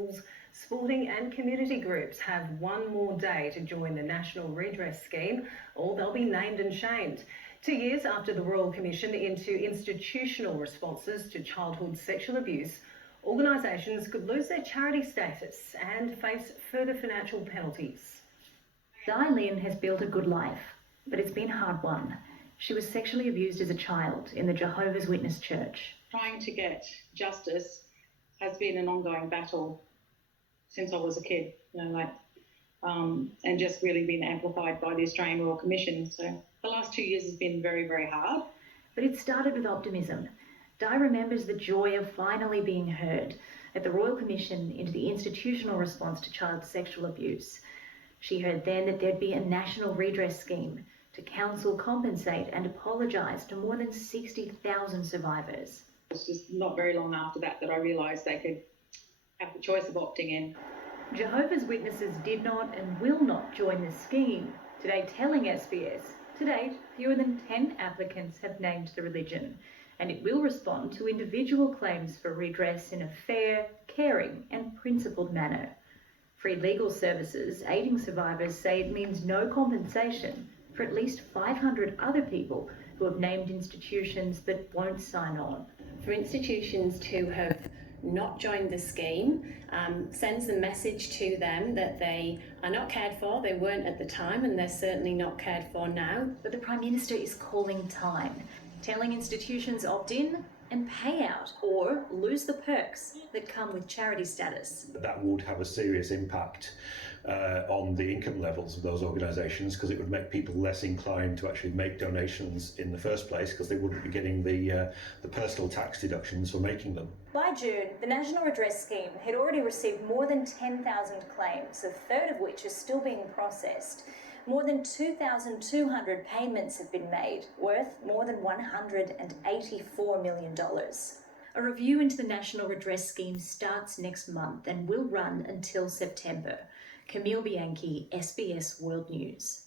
schools, sporting and community groups have one more day to join the National Redress Scheme, or they'll be named and shamed. 2 years after the Royal Commission into institutional responses to childhood sexual abuse, organisations could lose their charity status and face further financial penalties. Lynn has built a good life, but it's been hard won. She was sexually abused as a child in the Jehovah's Witness Church. Trying to get justice has been an ongoing battle since I was a kid, and just really been amplified by the Australian Royal Commission. So the last 2 years has been very, very hard. But it started with optimism. Di remembers the joy of finally being heard at the Royal Commission into the institutional response to child sexual abuse. She heard then that there'd be a national redress scheme to counsel, compensate and apologise to more than 60,000 survivors. It was just not very long after that I realised they could have the choice of opting in. Jehovah's Witnesses did not and will not join the scheme, today telling SBS, to date, fewer than 10 applicants have named the religion, and it will respond to individual claims for redress in a fair, caring and principled manner. Free legal services aiding survivors say it means no compensation for at least 500 other people who have named institutions but won't sign on. For institutions to have not joined the scheme sends the message to them that they are not cared for, they weren't at the time, and they're certainly not cared for now. But the Prime Minister is calling time, telling institutions opt in and pay out or lose the perks that come with charity status. That would have a serious impact on the income levels of those organisations, because it would make people less inclined to actually make donations in the first place, because they wouldn't be getting the personal tax deductions for making them. By June, the National Redress Scheme had already received more than 10,000 claims, a third of which is still being processed. More than 2,200 payments have been made, worth more than $184 million. A review into the National Redress Scheme starts next month and will run until September. Camille Bianchi, SBS World News.